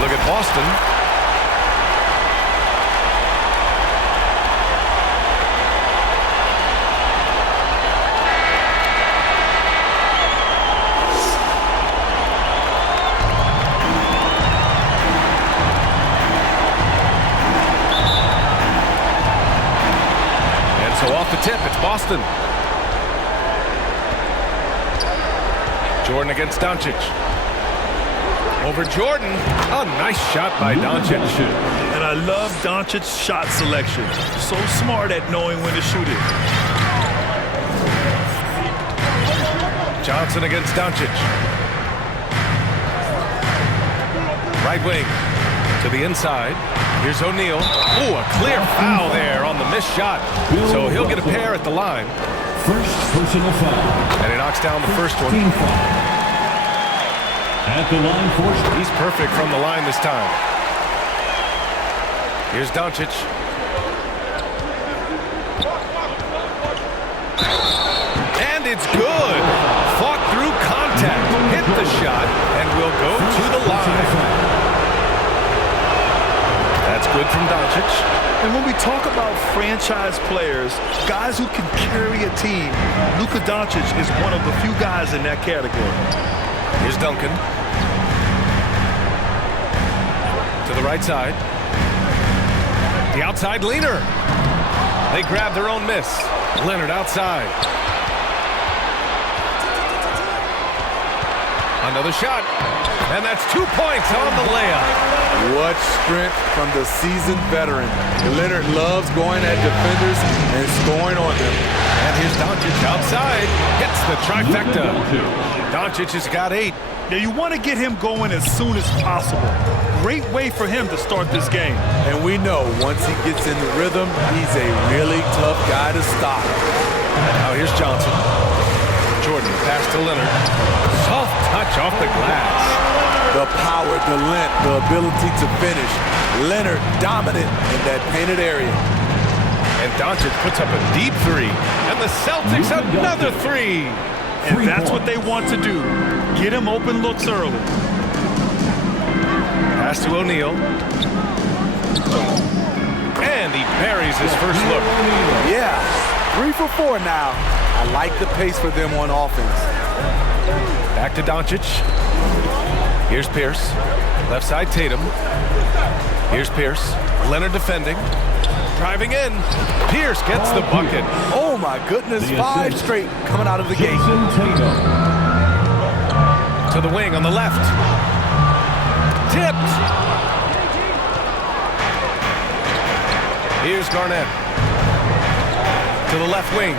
You look at Boston. And so off the tip, it's Boston. Jordan against Doncic. Over Jordan. A nice shot by Doncic. And I love Doncic's shot selection. So smart at knowing when to shoot it. Johnson against Doncic. Right wing to the inside. Here's O'Neal. Ooh, a clear foul there on the missed shot. So he'll get a pair at the line. First personal foul. And he knocks down the first one. At the line for... He's perfect from the line this time. Here's Doncic. And it's good. Fought through contact. Hit the shot and will go to the line. That's good from Doncic. And when we talk about franchise players, guys who can carry a team, Luka Doncic is one of the few guys in that category. Here's Duncan. To the right side. The outside leaner. They grab their own miss. Leonard outside. Another shot. And that's 2 points on the layup. What strength from the seasoned veteran. Leonard loves going at defenders and scoring on them. And here's Doncic outside. Hits the trifecta. Doncic has got 8. Now you want to get him going as soon as possible. Great way for him to start this game. And we know once he gets in the rhythm, he's a really tough guy to stop. Now here's Johnson. Jordan pass to Leonard. Soft touch off the glass. The power, the length, the ability to finish. Leonard dominant in that painted area. And Doncic puts up a deep 3. And the Celtics another 3. And that's what they want to do. Get him open looks early. Pass to O'Neal. And he buries his first look. Yeah, 3 for 4 now. I like the pace for them on offense. Back to Doncic. Here's Pierce. Left side Tatum. Here's Pierce. Leonard defending. Driving in. Pierce gets the bucket. Oh my goodness, 5 straight coming out of the gate. To the wing on the left. Tipped. Here's Garnett. To the left wing.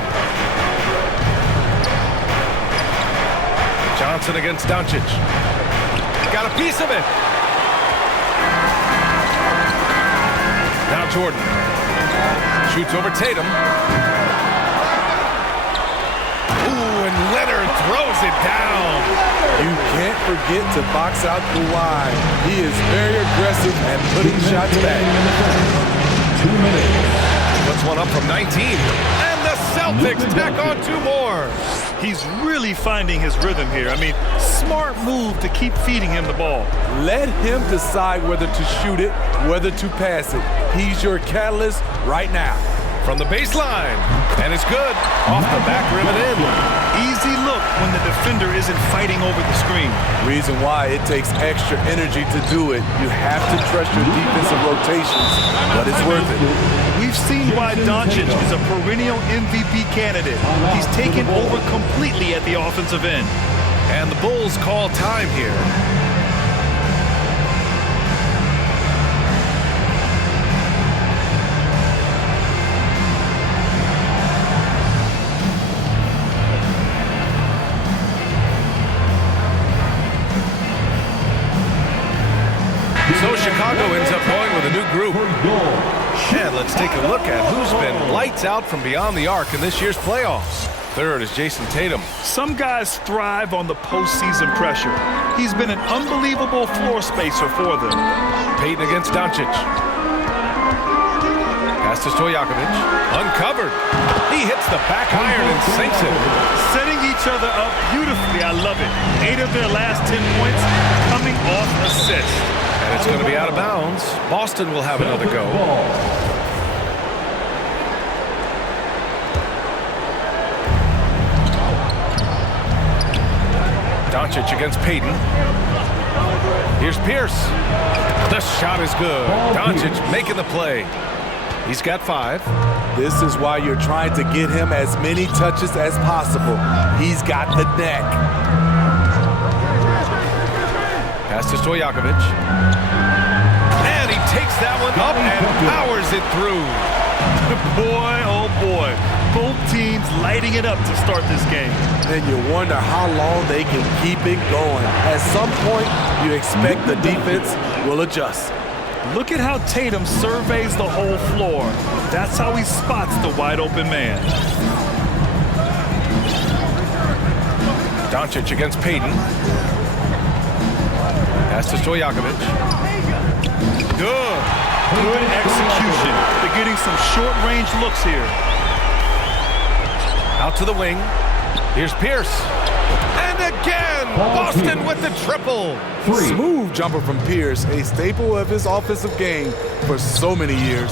Johnson against Doncic. Got a piece of it. Now Jordan. Shoots over Tatum. Ooh, and Leonard throws it down. You can't forget to box out Kawhi. He is very aggressive at putting shots back. 2 minutes. Puts one up from 19. And the Celtics tack on 2 more. He's really finding his rhythm here. I mean, smart move to keep feeding him the ball. Let him decide whether to shoot it, whether to pass it. He's your catalyst right now. From the baseline. And it's good. Off the back rim and in. Easy look when the defender isn't fighting over the screen. Reason why it takes extra energy to do it. You have to trust your defensive rotations, but it's worth it. We've seen why Doncic is a perennial MVP candidate. He's taken over completely at the offensive end. And the Bulls call time here. So Chicago ends up going with a new group. And let's take a look at who's been lights out from beyond the arc in this year's playoffs. Third is Jason Tatum. Some guys thrive on the postseason pressure. He's been an unbelievable floor spacer for them. Payton against Doncic. Pass to Stojakovic. Uncovered. He hits the back iron and sinks it. Setting each other up beautifully. I love it. 8 of their last 10 points coming off assists. And It's going to be out of bounds. Boston will have another go. Doncic against Payton. Here's Pierce. The shot is good. Doncic making the play. He's got 5. This is why you're trying to get him as many touches as possible. He's got the neck. Pass to Stojakovic. And he takes that one up and powers it through. Boy, oh boy. Both teams lighting it up to start this game. And you wonder how long they can keep it going. At some point, you expect the defense will adjust. Look at how Tatum surveys the whole floor. That's how he spots the wide open man. Doncic against Payton. Pass to Stojakovic. Good execution. They're getting some short-range looks here. Out to the wing. Here's Pierce. And again, Boston with the triple. Smooth jumper from Pierce, a staple of his offensive game for so many years.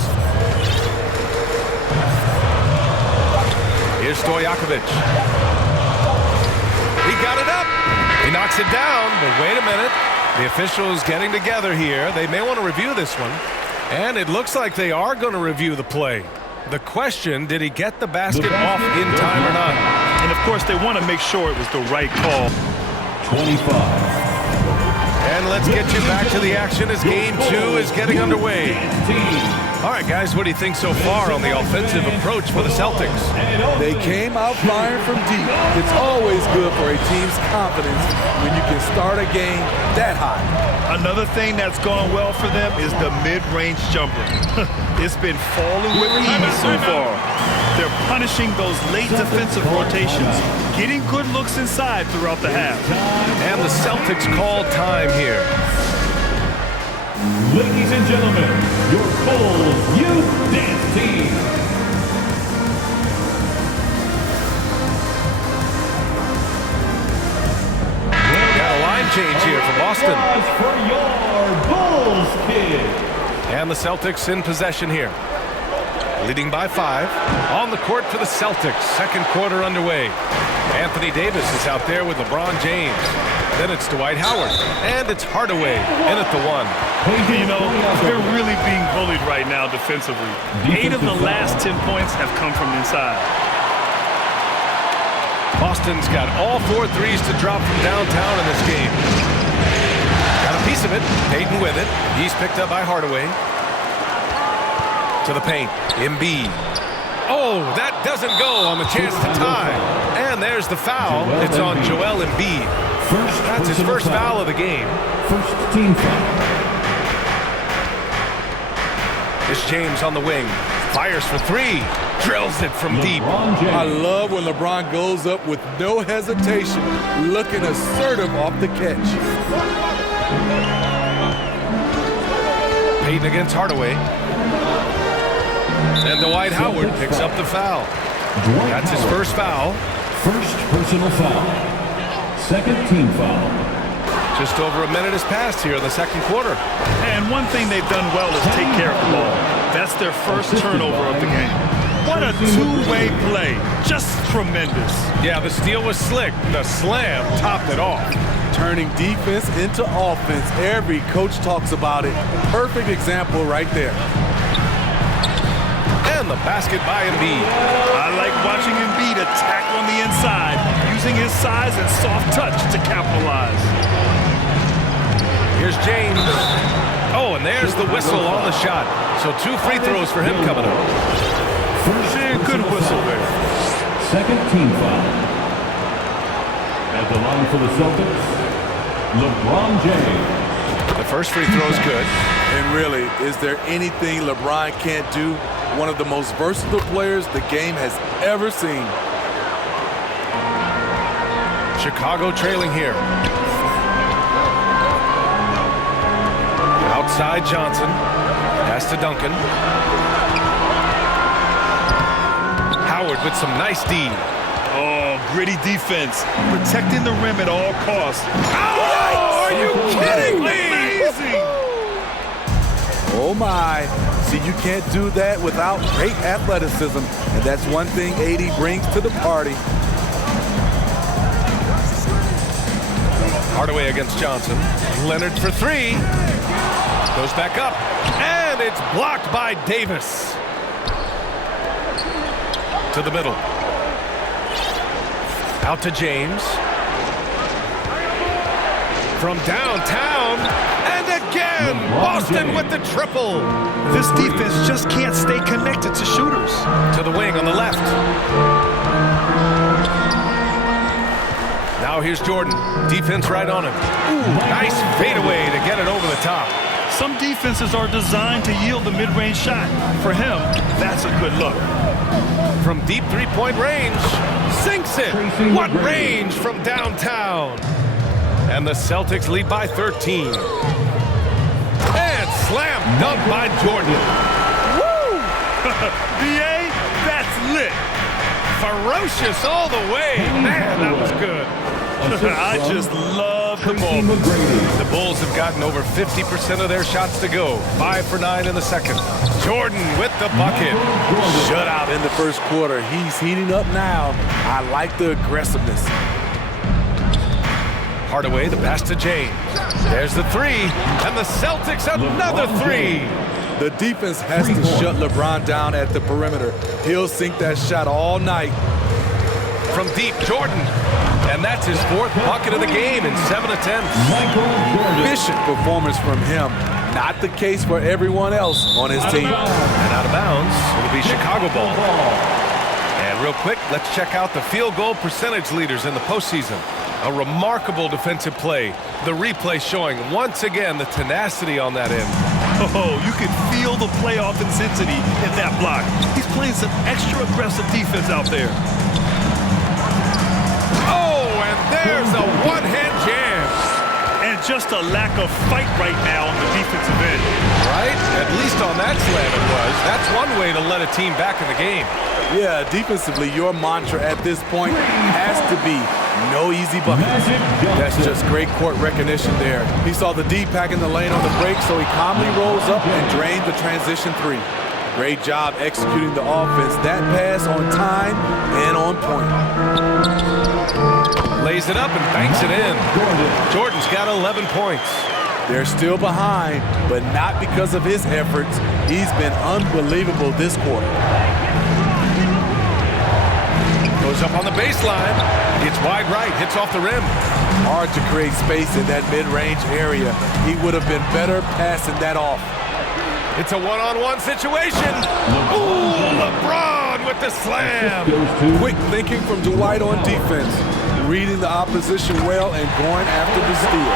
Here's Stojakovic. He got it up. He knocks it down, but wait a minute. The officials getting together here. They may want to review this one. And it looks like they are going to review the play. The question, did he get the basket off in time or not? And, of course, they want to make sure it was the right call. 25. And let's get you back to the action as Game 2 is getting underway. All right, guys, what do you think so far on the offensive approach for the Celtics? They came out firing from deep. It's always good for a team's confidence when you can start a game that high. Another thing that's gone well for them is the mid-range jumper. It's been falling with ease so far. They're punishing those late defensive rotations, getting good looks inside throughout the half. And the Celtics call time here. Ladies and gentlemen, your Bulls Youth Dance Team. Got a line change here for Boston. For your Bulls kid. And the Celtics in possession here. Leading by 5. On the court for the Celtics. Second quarter underway. Anthony Davis is out there with LeBron James. Then it's Dwight Howard. And it's Hardaway in at the 1. You know, they're really being bullied right now defensively. 8 of the last 10 points have come from inside. Boston's got all 4 threes to drop from downtown in this game. Got a piece of it. Payton with it. He's picked up by Hardaway. To the paint. Embiid. Oh, that doesn't go on the chance to tie. And there's the foul. It's on Joel Embiid. That's his first foul of the game. First team foul. It's James on the wing. Fires for 3. Drills it from deep. I love when LeBron goes up with no hesitation, looking assertive off the catch. Payton against Hardaway. And Dwight Howard picks up the foul. That's his first foul. First personal foul. Second team foul. Just over a minute has passed here in the second quarter. And one thing they've done well is take care of the ball. That's their first turnover of the game. What a two-way play. Just tremendous. Yeah, the steal was slick. The slam topped it off. Turning defense into offense. Every coach talks about it. Perfect example right there. And the basket by Embiid. I like watching Embiid attack on the inside, using his size and soft touch to capitalize. Here's James. Oh, and there's the whistle on the shot. So 2 free throws for him coming up. Good whistle there. Second team foul. At the line for the Celtics, LeBron James. The first free throw is good. And really, is there anything LeBron can't do? One of the most versatile players the game has ever seen. Chicago trailing here. Outside Johnson. Pass to Duncan. Howard with some nice D. Oh, gritty defense. Protecting the rim at all costs. Oh, are you kidding me? Amazing! Oh my. See, you can't do that without great athleticism, and that's one thing AD brings to the party. Hardaway against Johnson. Leonard for three. Goes back up, and it's blocked by Davis. To the middle. Out to James. From downtown, and again, Boston with the triple. This defense just can't stay connected to shooters. To the wing on the left. Now here's Jordan. Defense right on him. Ooh, nice fadeaway to get it over the top. Some defenses are designed to yield the mid-range shot. For him, that's a good look. From deep three-point range, sinks it. What range from downtown? And the Celtics lead by 13. And slam dunk by Jordan. Woo! BA, that's lit. Ferocious all the way. Man, that was good. I just love the moment. The Bulls have gotten over 50% of their shots to go. 5 for 9 in the second. Jordan with the bucket. Shutout in the first quarter. He's heating up now. I like the aggressiveness. Hardaway, the pass to James. There's the three, and the Celtics another three. The defense has to shut LeBron down at the perimeter. He'll sink that shot all night. From deep, Jordan. And that's his fourth bucket of the game in 7 attempts. Efficient performance from him. Not the case for everyone else on his team. And out of bounds, it'll be Chicago ball. And real quick, let's check out the field goal percentage leaders in the postseason. A remarkable defensive play. The replay showing once again the tenacity on that end. Oh, you can feel the playoff intensity in that block. He's playing some extra aggressive defense out there. Oh, and there's a one-hand jam. And just a lack of fight right now on the defensive end. Right? At least on that slam it was. That's one way to let a team back in the game. Yeah, defensively, your mantra at this point has to be no easy buckets. That's just great court recognition there. He saw the D pack in the lane on the break, so he calmly rolls up and drained the transition three. Great job executing the offense. That pass on time and on point. Lays it up and banks it in. Jordan's got 11 points. They're still behind, but not because of his efforts. He's been unbelievable this quarter. Goes up on the baseline. It's wide right, hits off the rim. Hard to create space in that mid-range area. He would have been better passing that off. It's a one-on-one situation. Ooh, LeBron with the slam. Quick thinking from Dwight on defense. Reading the opposition well and going after the steal.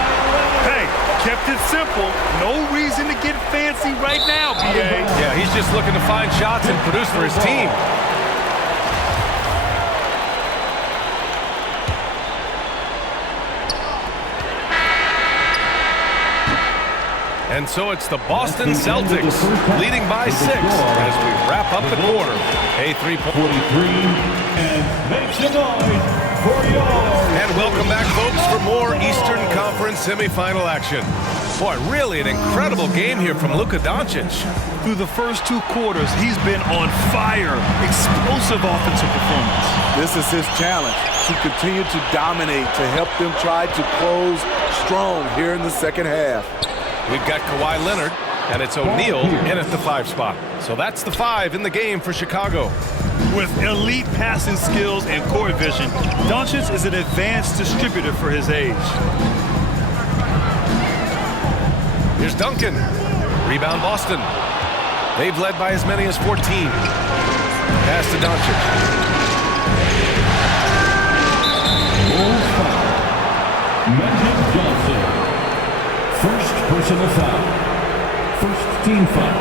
Hey, kept it simple. No reason to get fancy right now, BA. Yeah, he's just looking to find shots and produce for his team. And so it's the Boston Celtics leading by 6 as we wrap up the quarter. A 3-point. And make some noise for yours. And welcome back, folks, for more Eastern Conference semifinal action. Boy, really an incredible game here from Luka Doncic. Through the first 2 quarters, he's been on fire. Explosive offensive performance. This is his challenge, to continue to dominate, to help them try to close strong here in the second half. We've got Kawhi Leonard, and it's O'Neal in at the 5 spot. So that's the 5 in the game for Chicago. With elite passing skills and court vision, Doncic is an advanced distributor for his age. Here's Duncan. Rebound Boston. They've led by as many as 14. Pass to Doncic. Magic Johnson. First personal foul. First team foul.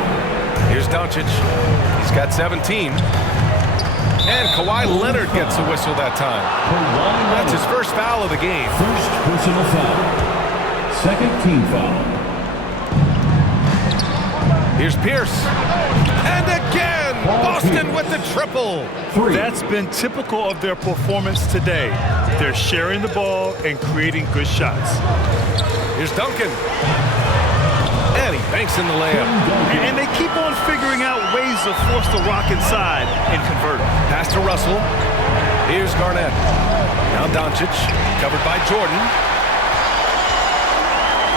Here's Doncic. He's got 17. And Kawhi Leonard gets a whistle that time. That's his first foul of the game. First personal foul. Second team foul. Here's Pierce. And again, Boston with the triple. That's been typical of their performance today. They're sharing the ball and creating good shots. Here's Duncan. And he banks banks in the layup. And they keep on figuring out ways to force the rock inside and convert. Pass to Russell. Here's Garnett. Now Doncic, covered by Jordan.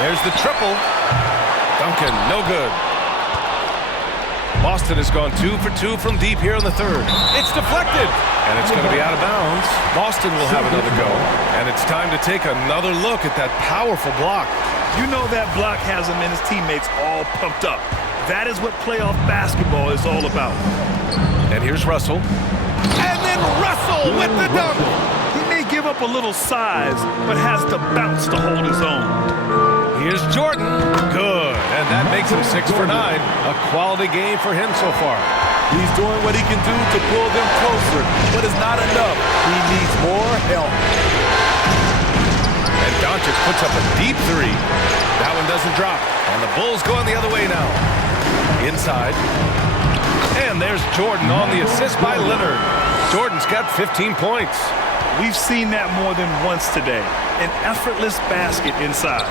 There's the triple. Duncan, no good. Boston has gone 2 for 2 from deep here in the third. It's deflected, and it's going to be out of bounds. Boston will have another go, and it's time to take another look at that powerful block. You know that block has him and his teammates all pumped up. That is what playoff basketball is all about. And here's Russell. And then Russell with the dunk. He may give up a little size, but has to bounce to hold his own. Here's Jordan. Good. And that makes him 6 for 9. A quality game for him so far. He's doing what he can do to pull them closer, but it's not enough. He needs more help. And Doncic puts up a deep three. That one doesn't drop. And the Bulls going the other way now. Inside. And there's Jordan on the assist by Leonard. Jordan's got 15 points. We've seen that more than once today. An effortless basket inside.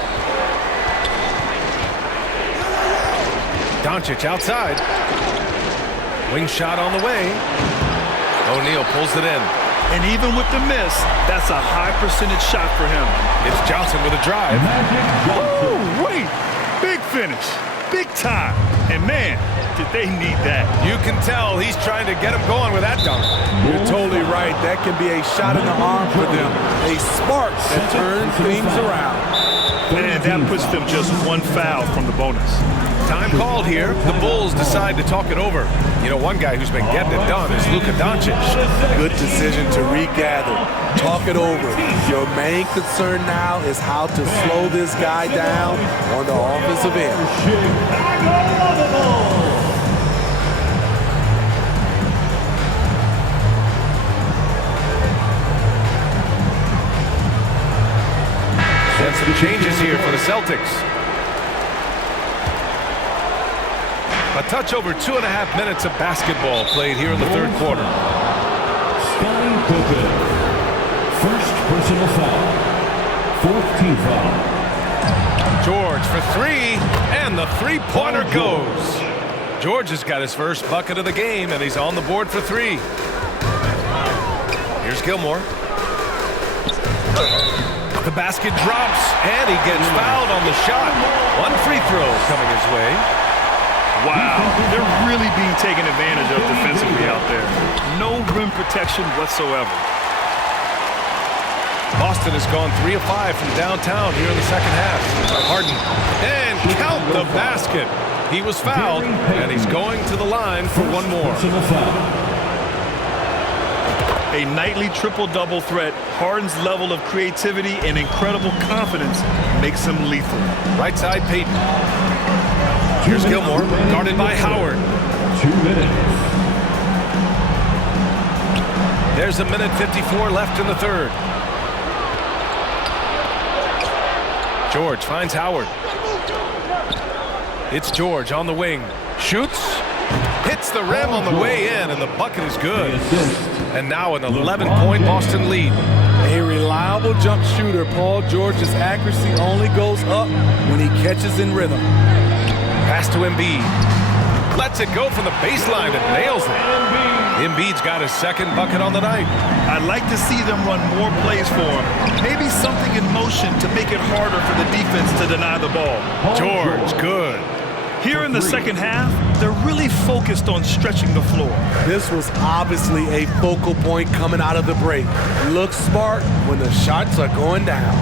Doncic outside. Wing shot on the way. O'Neal pulls it in. And even with the miss, that's a high percentage shot for him. It's Johnson with a drive. Woo, wait. Big finish. Big time. And man, did they need that. You can tell he's trying to get him going with that dunk. You're totally right. That can be a shot in the arm for them. A spark that turns things around. And that puts them just one foul from the bonus. Time called here. The Bulls decide to talk it over. You know, one guy who's been getting it done is Luka Doncic. Good decision to regather. Talk it over. Your main concern now is how to slow this guy down on the offensive end. And some changes here for the Celtics. A touch over 2.5 minutes of basketball played here in the third quarter. Sky Cooper. First personal foul. Fourth team foul. George for three, and the three-pointer goes. George has got his first bucket of the game, and he's on the board for three. Here's Gilmore. The basket drops, and he gets fouled on the shot. One free throw coming his way. Wow, they're really being taken advantage of defensively out there. No rim protection whatsoever. Boston has gone 3 of 5 from downtown here in the second half. Harden, and count the basket. He was fouled, and he's going to the line for one more. A nightly triple-double threat. Harden's level of creativity and incredible confidence makes him lethal. Right side, Payton. Here's Gilmore, guarded by Howard. 2 minutes. There's a minute 54 left in the third. George finds Howard. It's George on the wing. Shoots. Hits the rim on the way in, and the bucket is good. And now an 11-point Boston lead. A reliable jump shooter. Paul George's accuracy only goes up when he catches in rhythm. Pass to Embiid. Lets it go from the baseline and nails it. Embiid's got his second bucket on the night. I'd like to see them run more plays for him. Maybe something in motion to make it harder for the defense to deny the ball. George, good. Here in the second half, they're really focused on stretching the floor. This was obviously a focal point coming out of the break. Looks smart when the shots are going down.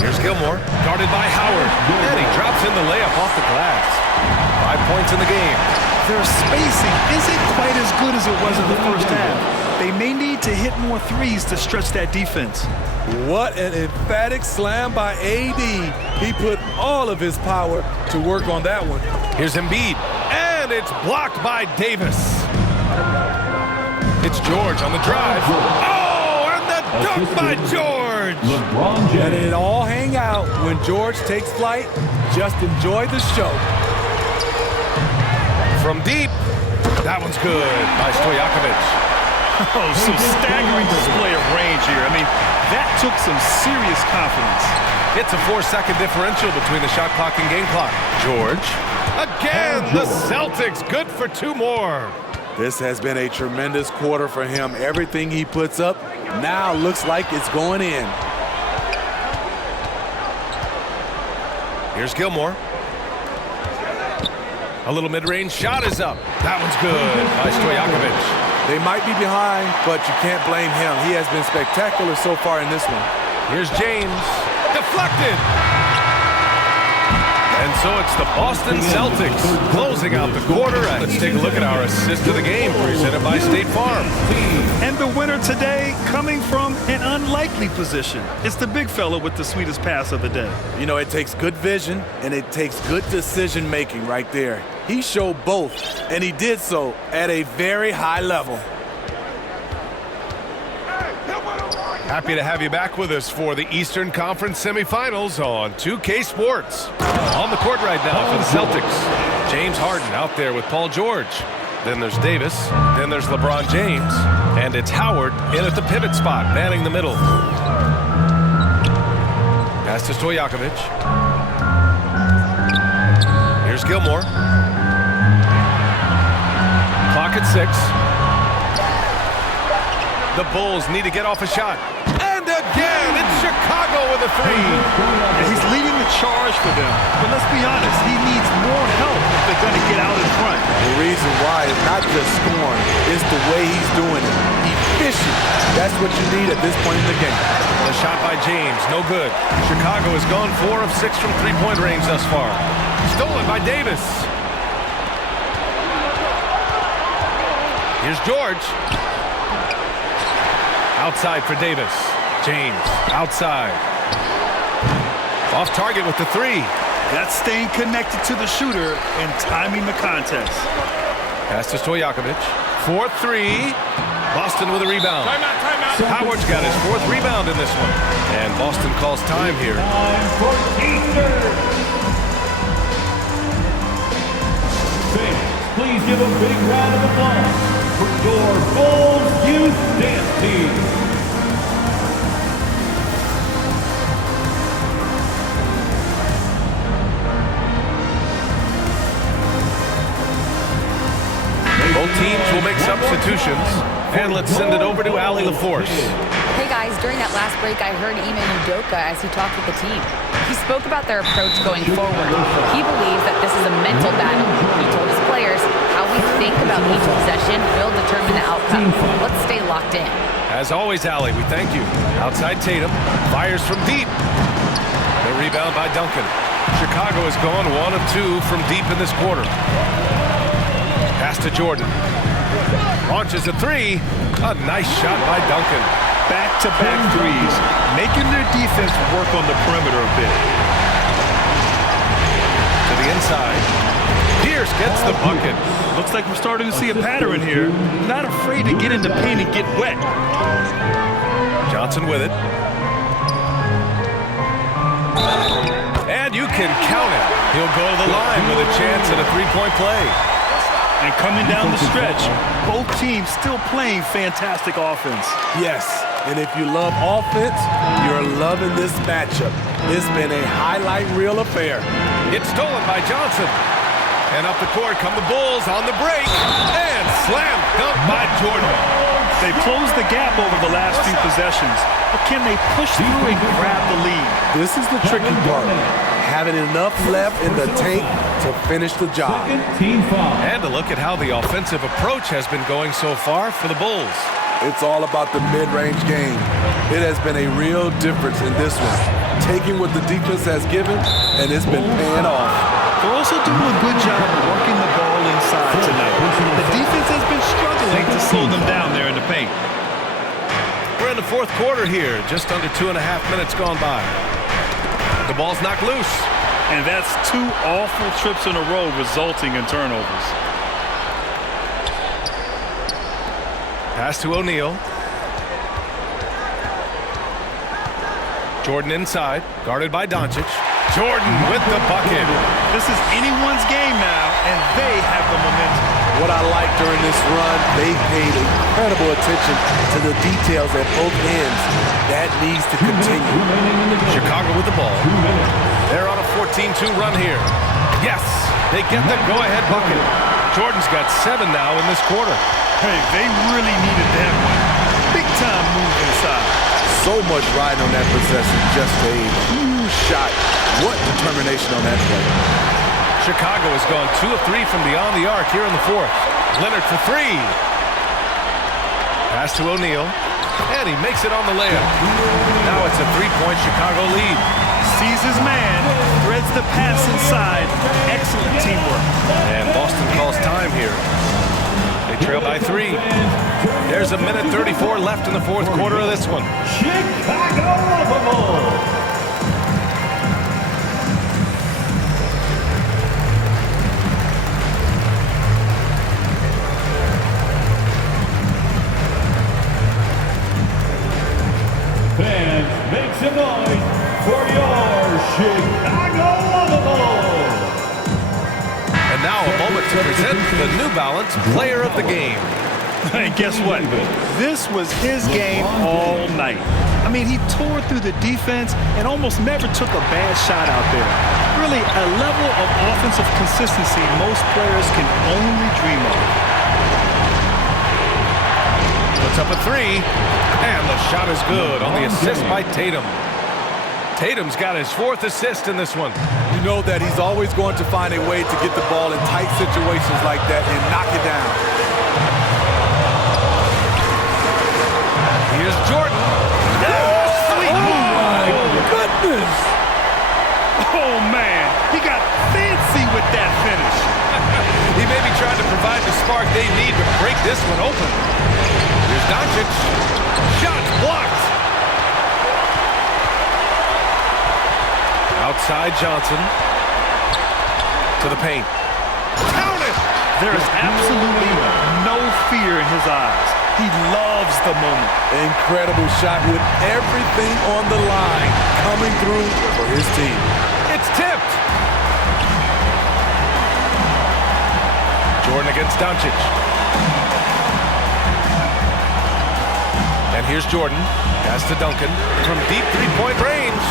Here's Gilmore, guarded by Howard. And he drops in the layup off the glass. 5 points in the game. Their spacing isn't quite as good as it was in the first half. They may need to hit more threes to stretch that defense. What an emphatic slam by AD. He put all of his power to work on that one. Here's Embiid, and it's blocked by Davis. It's George on the drive. Oh, and the dunk by George. Let it all hang out when George takes flight. Just enjoy the show. From deep, that one's good by Stojakovic. Oh, some staggering display of range here. I mean, that took some serious confidence. It's a 4-second differential between the shot clock and game clock. George. Again, the Celtics good for 2 more. This has been a tremendous quarter for him. Everything he puts up now looks like it's going in. Here's Gilmore. A little mid-range shot is up. That one's good by Stojakovic. They might be behind, but you can't blame him. He has been spectacular so far in this one. Here's James. Deflected. And so it's the Boston Celtics closing out the quarter. Let's take a look at our assist of the game presented by State Farm. And the winner today coming from an unlikely position. It's the big fella with the sweetest pass of the day. You know, it takes good vision and it takes good decision making right there. He showed both, and he did so at a very high level. Happy to have you back with us for the Eastern Conference semifinals on 2K Sports. On the court right now for the Celtics. James Harden out there with Paul George. Then there's Davis. Then there's LeBron James. And it's Howard in at the pivot spot, manning the middle. Pass to Stojakovic. Here's Gilmore. Clock at 6. The Bulls need to get off a shot. And again, it's Chicago with a 3. And he's leading the charge for them. But let's be honest, he needs more help if they're going to get out in front. The reason why is not just scoring, it's the way he's doing it. Efficient. That's what you need at this point in the game. The shot by James, no good. Chicago has gone 4 of 6 from three-point range thus far. Stolen by Davis. Here's George. Outside for Davis. James, outside. Off target with the 3. That's staying connected to the shooter and timing the contest. Pass to Stojakovic. 4-3. Boston with a rebound. Timeout. Howard's got his 4th rebound in this one. And Boston calls time here. Time for Eastern. Fans, please give a big round of applause for your Bulls Youth Dance Team. Both teams will make substitutions. And let's send it over to Allie LaForce. Hey guys, during that last break, I heard Ime Udoka as he talked with the team. He spoke about their approach going forward. He believes that this is a mental battle. He told his players how we think about each possession will determine the outcome. Let's stay locked in. As always, Allie, we thank you. Outside Tatum, fires from deep. The rebound by Duncan. Chicago has gone 1 of 2 from deep in this quarter. Pass to Jordan. Launches a 3. A nice shot by Duncan. Back-to-back threes, making their defense work on the perimeter a bit. To the inside. Pierce gets the bucket. Looks like we're starting to see a pattern here. Not afraid to get in the paint and get wet. Johnson with it. And you can count it. He'll go to the line with a chance at a 3-point play. And coming down the stretch, both teams still playing fantastic offense. Yes, and if you love offense, you're loving this matchup. It's been a highlight reel affair. It's stolen by Johnson. And up the court come the Bulls on the break. And slam dunk by Jordan. They closed the gap over the last few possessions, but can they push through and grab the lead? This is the tricky part. Having enough left in the tank to finish the job. Team foul. And a look at how the offensive approach has been going so far for the Bulls. It's all about the mid-range game. It has been a real difference in this one. Taking what the defense has given, and it's been paying off. They're also doing a good job of working the ball inside tonight. The defense has been struggling to slow them down there in the paint. We're in the 4th quarter here, just under 2.5 minutes gone by. The ball's knocked loose. And that's 2 awful trips in a row resulting in turnovers. Pass to O'Neal. Jordan inside, guarded by Doncic. Jordan with the bucket. This is anyone's game now, and they have the momentum. What I like during this run, they paid incredible attention to the details at both ends. That needs to continue. Chicago with the ball. They're on a 14-2 run here. Yes, they get the go-ahead bucket. Jordan's got 7 now in this quarter. Hey, they really needed that one. Big time move inside. So much riding on that possession. Just a huge shot. What determination on that play. Chicago has gone 2 of 3 from beyond the arc here in the fourth. Leonard for 3. Pass to O'Neal. And he makes it on the layup. Now it's a 3-point Chicago lead. Sees his man, threads the pass inside. Excellent teamwork. And Boston calls time here. They trail by 3. There's a minute 34 left in the fourth quarter of this one. Chicago Lovable. Fans, make some noise for your Chicago Lovable. And now a moment to present the New Balance Player of the Game. Hey, guess what? This was his game all night. I mean, he tore through the defense and almost never took a bad shot out there. Really, a level of offensive consistency most players can only dream of. Puts up a 3, and the shot is good on the assist by Tatum. Tatum's got his 4th assist in this one. You know that he's always going to find a way to get the ball in tight situations like that and knock it down. Here's Jordan. Sweet move. My goodness. Oh, man. He got fancy with that finish. He may be trying to provide the spark they need to break this one open. Here's Doncic. Shot blocked. Outside Johnson. To the paint. Count it! There is absolutely no fear in his eyes. He loves the moment. Incredible shot with everything on the line coming through for his team. It's tipped. Jordan against Doncic. And here's Jordan. Pass to Duncan from deep 3-point range.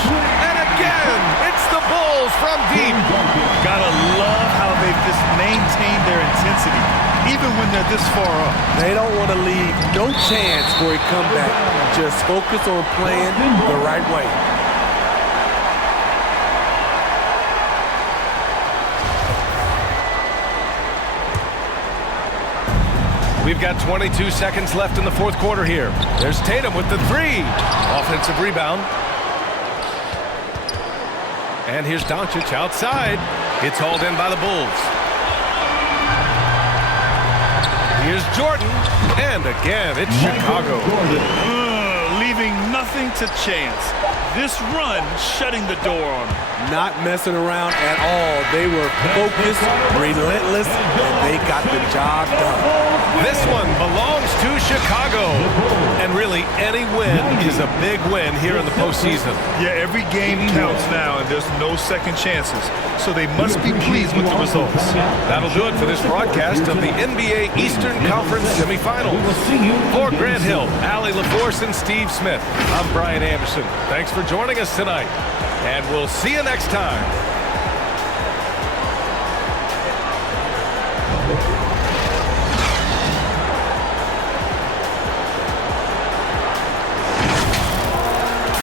And again, it's the Bulls from deep. Gotta love how they've just maintained their intensity, even when they're this far up. They don't want to leave no chance for a comeback. Just focus on playing the right way. We've got 22 seconds left in the fourth quarter here. There's Tatum with the 3. Offensive rebound. And here's Doncic outside. It's hauled in by the Bulls. Here's Jordan. And again, it's Chicago. Leaving nothing to chance. This run shutting the door on them. Not messing around at all. They were focused, relentless, and they got the job done. This one belongs to Chicago. And really, any win is a big win here in the postseason. Yeah, every game counts now, and there's no second chances. So they must be pleased with the results. That'll do it for this broadcast of the NBA Eastern Conference semifinals. For Grant Hill, Allie LaForce, and Steve Smith, I'm Brian Anderson. Thanks for joining us tonight, and we'll see you next time.